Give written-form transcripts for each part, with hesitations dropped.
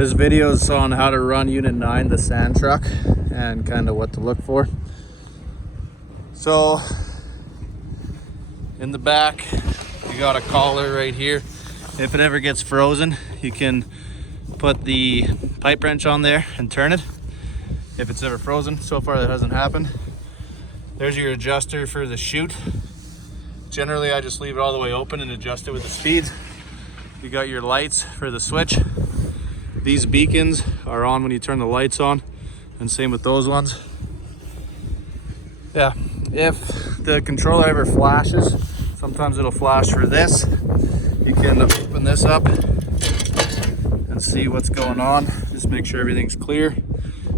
This video is on how to run Unit 9, the sand truck, and kind of what to look for. So in the back, you got a collar right here. If it ever gets frozen, you can put the pipe wrench on there and turn it. If it's ever frozen, so far that hasn't happened. There's your adjuster for the chute. Generally, I just leave it all the way open and adjust it with the speeds. You got your lights for the switch. These beacons are on when you turn the lights on, and same with those ones. Yeah, if the controller ever flashes, sometimes it'll flash for this. You can open this up and see what's going on. Just make sure everything's clear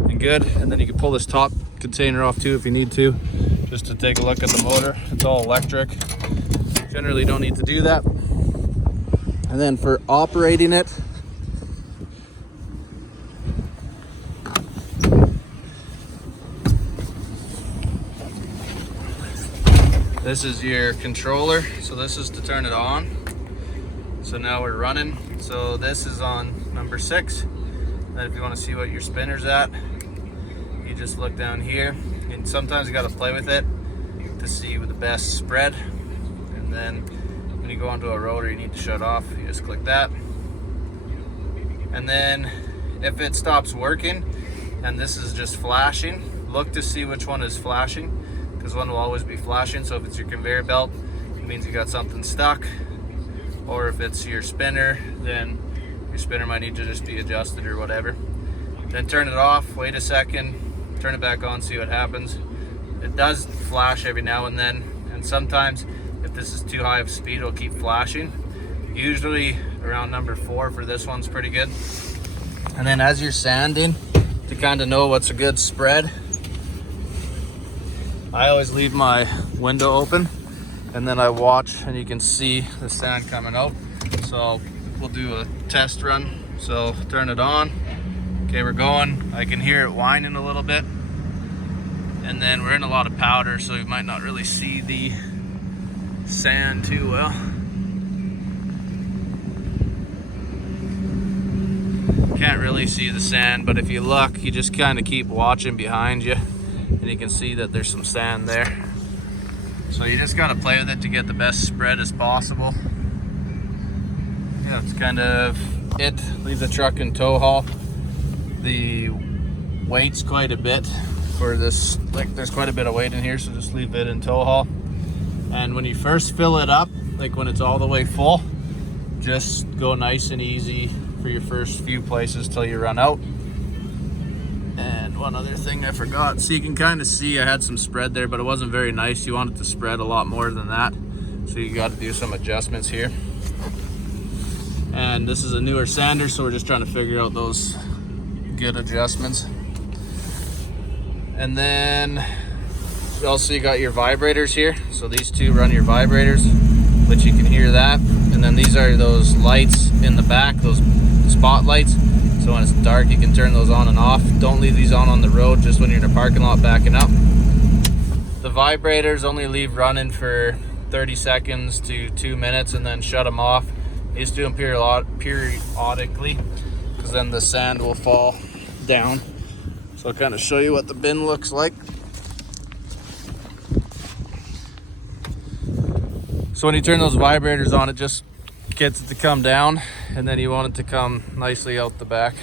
and good. And then you can pull this top container off too if you need to, just to take a look at the motor. It's all electric. Generally don't need to do that. And then for operating it, this is your controller. So this is to turn it on. So now we're running. So this is on number 6. And if you want to see what your spinner's at, you just look down here. And sometimes you got to play with it to see the best spread. And then when you go onto a rotor, you need to shut off. You just click that. And then if it stops working and this is just flashing, look to see which one is flashing, because one will always be flashing. So if it's your conveyor belt, it means you got something stuck. Or if it's your spinner, then your spinner might need to just be adjusted or whatever. Then turn it off, wait a second, turn it back on, see what happens. It does flash every now and then, and sometimes if this is too high of speed, it'll keep flashing. Usually around number 4 for this one's pretty good. And then as you're sanding, to kind of know what's a good spread, I always leave my window open, and then I watch and you can see the sand coming out. So we'll do a test run. So turn it on. Okay, we're going. I can hear it whining a little bit. And then we're in a lot of powder, so you might not really see the sand too well. Can't really see the sand, but if you look, you just kind of keep watching behind you and you can see that there's some sand there. So you just gotta play with it to get the best spread as possible. Yeah, it's kind of it. Leave the truck in tow haul. The weight's quite a bit for this, like there's quite a bit of weight in here, so just leave it in tow haul. And when you first fill it up, like when it's all the way full, just go nice and easy for your first few places till you run out. And one other thing I forgot, so you can kind of see I had some spread there, but it wasn't very nice. You want it to spread a lot more than that, so you got to do some adjustments here. And this is a newer sander, so we're just trying to figure out those good adjustments. And then also you got your vibrators here. So these two run your vibrators, which you can hear that. And then these are those lights in the back, those spotlights. So when it's dark, you can turn those on and off. Don't leave these on the road, just when you're in a parking lot backing up. The vibrators only leave running for 30 seconds to 2 minutes and then shut them off. I used to do them periodically, because then the sand will fall down. So I'll kind of show you what the bin looks like. So when you turn those vibrators on, it just gets it to come down, and then you want it to come nicely out the back.